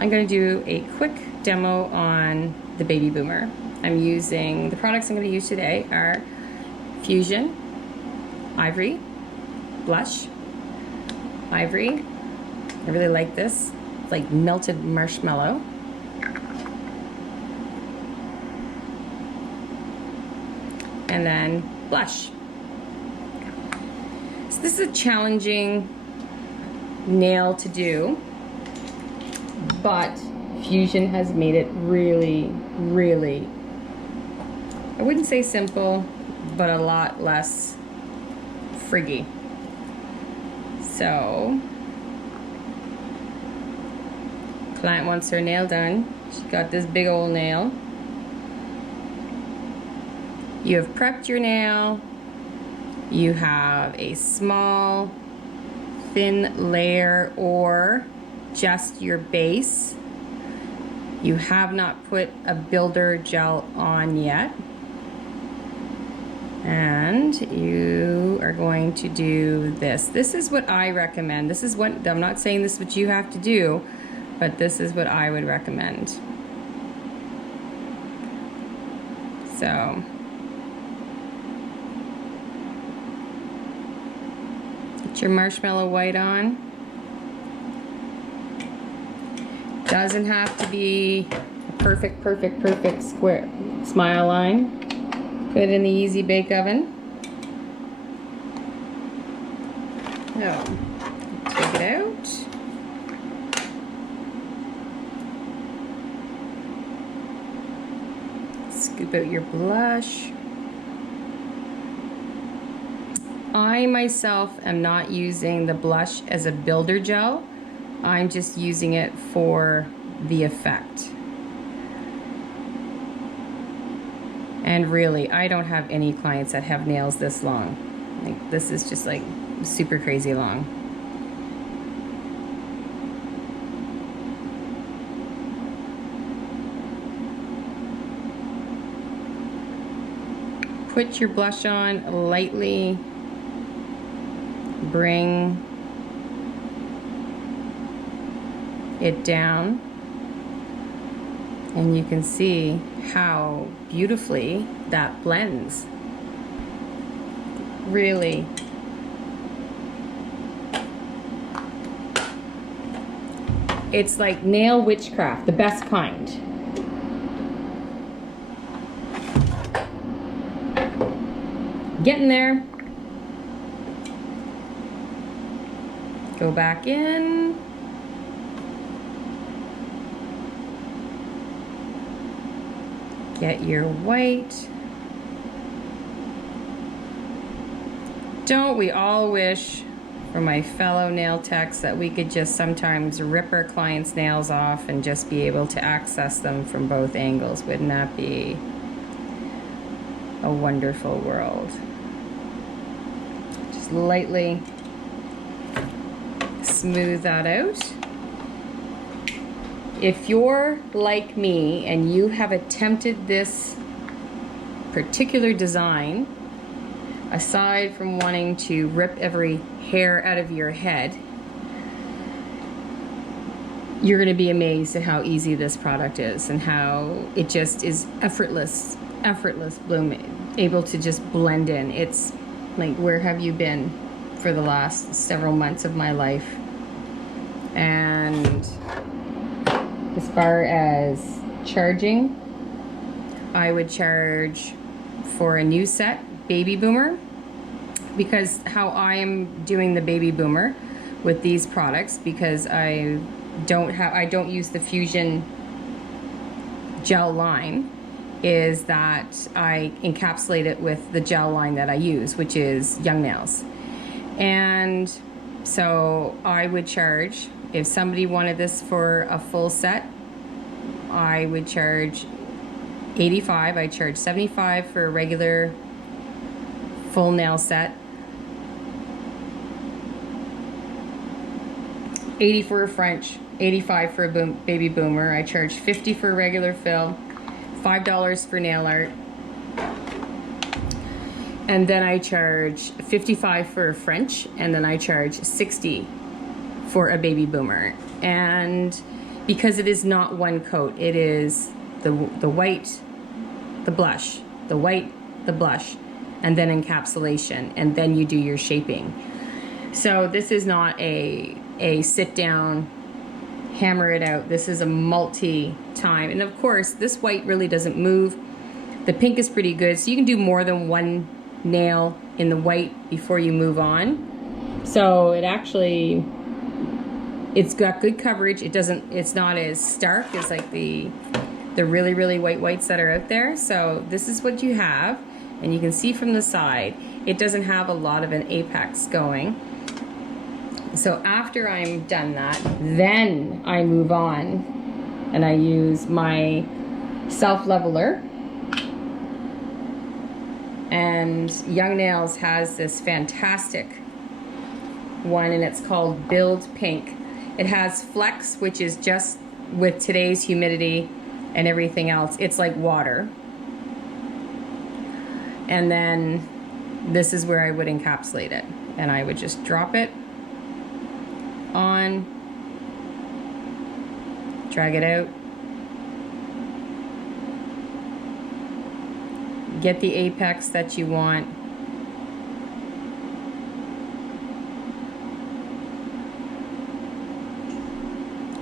I'm going to do a quick demo on the Baby Boomer. I'm using, the products I'm going to use today are Fusion, Ivory, Blush, Ivory. I really like this. It's like melted marshmallow. And then Blush. So this is a challenging nail to do, but Fusion has made it really, really, I wouldn't say simple, but a lot less friggy. So, client wants her nail done. She's got this big old nail. You have prepped your nail. You have a small, thin layer or just your base. You have not put a builder gel on yet. And you are going to do this. This is what I recommend. This is what, I'm not saying this is what you have to do, but this is what I would recommend. So, get your marshmallow white on. Doesn't have to be a perfect square smile line. Put it in the Easy Bake Oven. So, take it out. Scoop out your blush. I myself am not using the blush as a builder gel. I'm just using it for the effect. And really, I don't have any clients that have nails this long. Like, this is just like super crazy long. Put your blush on lightly. Bring it down. And you can see how beautifully that blends. Really. It's like nail witchcraft, the best kind. Getting there. Go back in. Get your white. Don't we all wish, for my fellow nail techs, that we could just sometimes rip our clients' nails off and just be able to access them from both angles? Wouldn't that be a wonderful world? Just lightly smooth that out. If you're like me and you have attempted this particular design, aside from wanting to rip every hair out of your head, you're going to be amazed at how easy this product is and how it just is effortless bloom, able to just blend in. It's like, where have you been for the last several months of my life? And as far as charging, I would charge for a new set Baby Boomer, because how I am doing the Baby Boomer with these products, because I don't use the Fusion gel line, is that I encapsulate it with the gel line that I use, which is Young Nails. And so I would charge, if somebody wanted this for a full set, I would charge $85. I charge $75 for a regular full nail set, $80 for a French, $85 for a Baby Boomer. I charge $50 for a regular fill, $5 for nail art, and then I charge $55 for a French, and then I charge $60 for a Baby Boomer. And because it is not one coat. It is the white, the blush, the white, the blush, and then encapsulation, and then you do your shaping. So this is not a sit down, hammer it out. This is a multi-time. And of course, this white really doesn't move. The pink is pretty good, so you can do more than one nail in the white before you move on. So it actually, it's got good coverage. It's not as stark as like the really, really white whites that are out there. So this is what you have, and you can see from the side, it doesn't have a lot of an apex going. So after I'm done that, then I move on and I use my self leveler. And Young Nails has this fantastic one, and it's called Build Pink. It has flex, which is just with today's humidity and everything else, it's like water. And then this is where I would encapsulate it. And I would just drop it on, drag it out, get the apex that you want.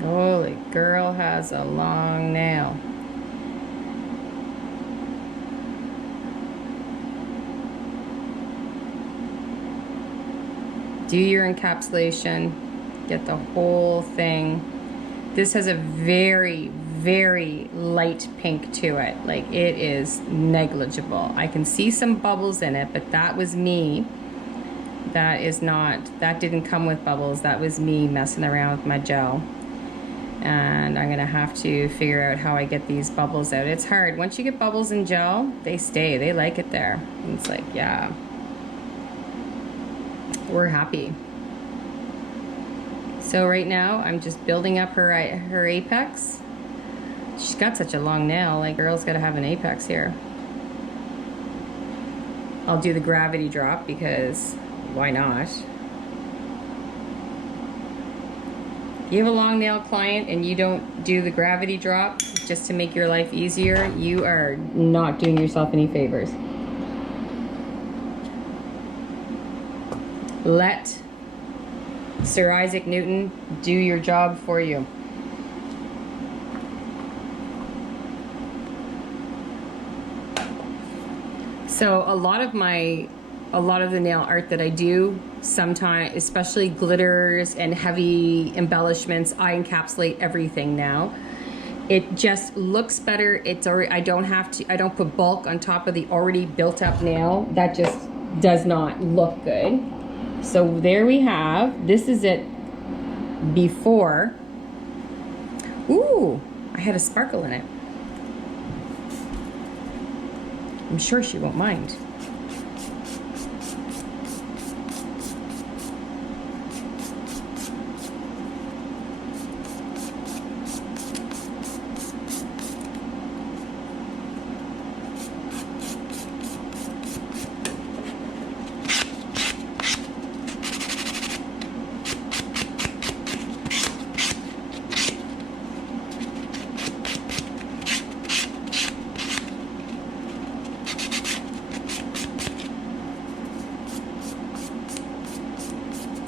Holy girl has a long nail. Do your encapsulation, get the whole thing. This has a very, very light pink to it. Like, it is negligible. I can see some bubbles in it, but that was me. That didn't come with bubbles. That was me messing around with my gel. And I'm gonna have to figure out how I get these bubbles out. It's hard. Once you get bubbles in gel, they stay. They like it there. And it's like, yeah, we're happy. So right now, I'm just building up her apex. She's got such a long nail. Like, girl's gotta have an apex here. I'll do the gravity drop because why not? If you have a long nail client and you don't do the gravity drop just to make your life easier, you are not doing yourself any favors. Let Sir Isaac Newton do your job for you. So a lot of the nail art that I do, sometimes, especially glitters and heavy embellishments, I encapsulate everything now. It just looks better. I don't put bulk on top of the already built up nail. That just does not look good. So there we have, this is it before. Ooh, I had a sparkle in it. I'm sure she won't mind.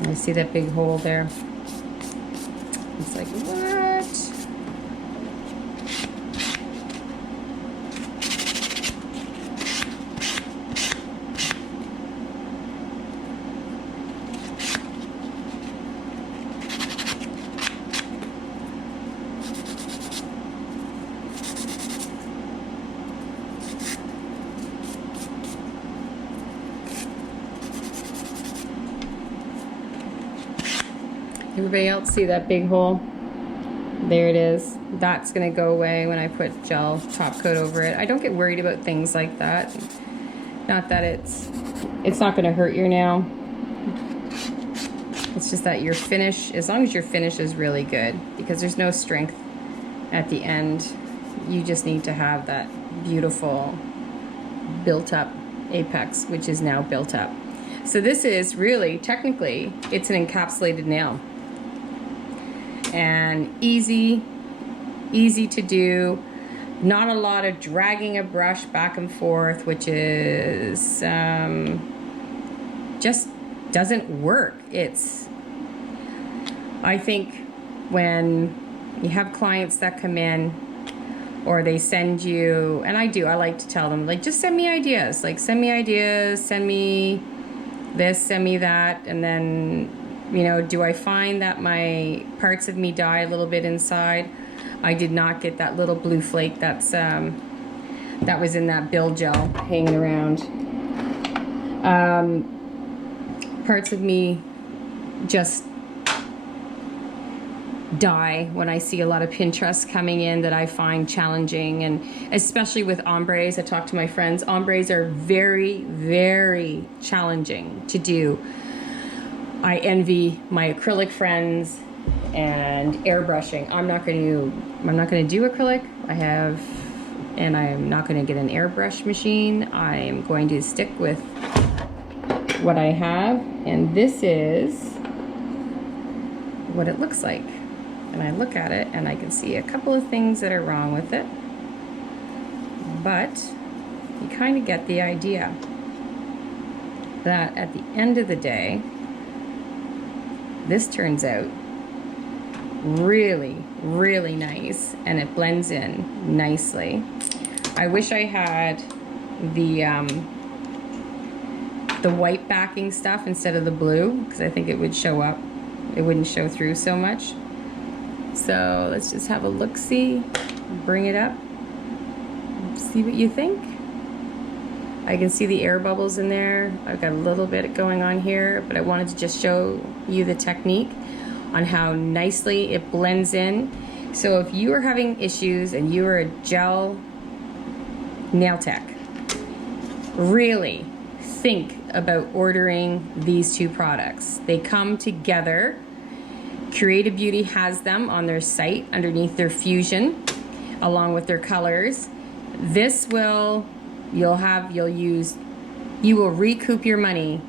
I see that big hole there. It's like, what? Everybody else see that big hole? There it is. That's gonna go away when I put gel top coat over it. I don't get worried about things like that. Not that it's not gonna hurt your nail. It's just that your finish, as long as your finish is really good, because there's no strength at the end, you just need to have that beautiful built up apex, which is now built up. So this is really, technically, it's an encapsulated nail. And easy, easy to do, not a lot of dragging a brush back and forth, which is just doesn't work. I think when you have clients that come in, or they send you, and I like to tell them, like, just send me ideas, send me this, send me that, and then, do I find that my parts of me die a little bit inside? I did not get that little blue flake that was in that Build gel hanging around. Parts of me just die when I see a lot of Pinterest coming in that I find challenging, and especially with ombres. I talk to my friends. Ombres are very, very challenging to do. I envy my acrylic friends and airbrushing. I'm not going to do acrylic. And I'm not going to get an airbrush machine. I'm going to stick with what I have, and this is what it looks like. And I look at it and I can see a couple of things that are wrong with it, but you kind of get the idea that at the end of the day, this turns out really, really nice, and it blends in nicely. I wish I had the white backing stuff instead of the blue, because I think it would show up. It wouldn't show through so much. So let's just have a look-see, bring it up, see what you think. I can see the air bubbles in there. I've got a little bit going on here, but I wanted to just show you the technique on how nicely it blends in. So if you are having issues and you are a gel nail tech, really think about ordering these two products. They come together. Creative Beauty has them on their site underneath their Fusion, along with their colors. This will, you will recoup your money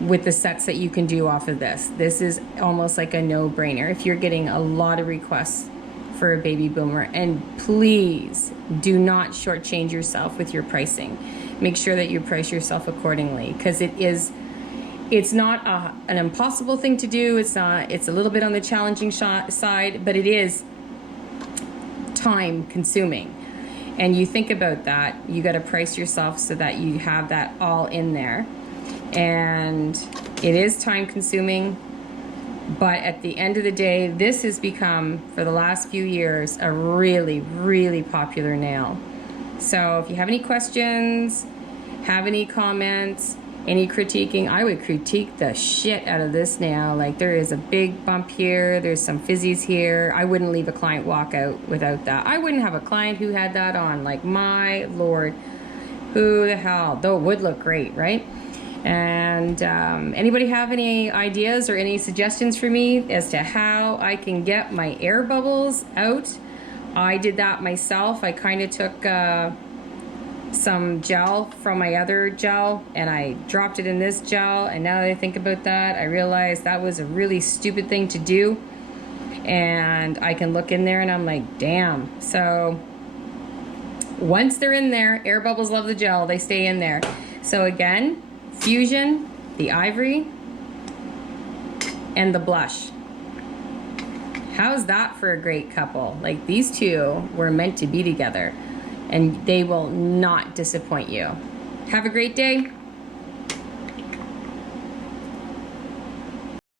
with the sets that you can do off of this. This is almost like a no-brainer if you're getting a lot of requests for a baby boomer. And please do not shortchange yourself with your pricing. Make sure that you price yourself accordingly, because it's not an impossible thing to do. It's a little bit on the challenging side, but it is time consuming. And you think about that, you got to price yourself so that you have that all in there. And it is time consuming, but at the end of the day, this has become, for the last few years, a really, really popular nail. So if you have any questions, have any comments, any critiquing, I would critique the shit out of this nail. Like, there is a big bump here, there's some fizzies here. I wouldn't leave a client walk out without that. I wouldn't have a client who had that on. Like, my Lord, who the hell? Though it would look great, right? And anybody have any ideas or any suggestions for me as to how I can get my air bubbles out? I did that myself. I kind of took some gel from my other gel and I dropped it in this gel, and now that I think about that, I realized that was a really stupid thing to do. And I can look in there and I'm like, damn. So once they're in there, air bubbles love the gel, they stay in there. So again, Fusion, the ivory, and the blush. How's that for a great couple? Like, these two were meant to be together, and they will not disappoint you. Have a great day.